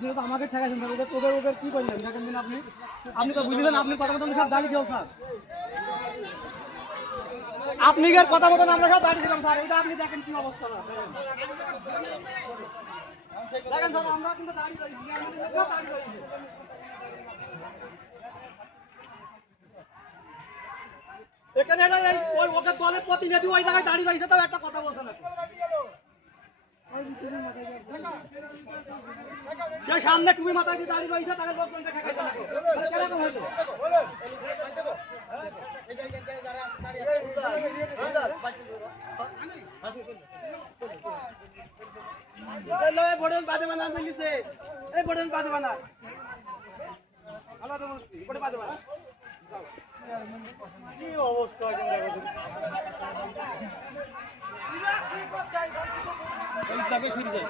আপনি তো আমাকে ঠেকাইছেন স্যার, ওদের ওদের কি করলেন দেখেন দিন আপনি। আপনি তো বুঝলেন, আপনি কথা মতন সব দাঁড়িয়ে গেল স্যার। আপনি এর কথা মতন আমরা সব দাঁড়িয়েছিলাম স্যার, এটা আপনি দেখেন কি অবস্থা না দেখেন স্যার, আমরা কিন্তু দাঁড়িয়ে রয়েছি, সব দাঁড়িয়ে রয়েছি। এখানে ওকে দলের প্রতিনিধি ওই জায়গায় দাঁড়িয়ে রয়েছে, তাও একটা কথা বলছে না। যে সামনে টুপি মাথায় দিয়ে দাঁড়িয়ে রয়েছে তাদের লোকজনকে ঠেকাইতে হবে। কেরকম হয়েছে? কি অবস্থা সরে যায়।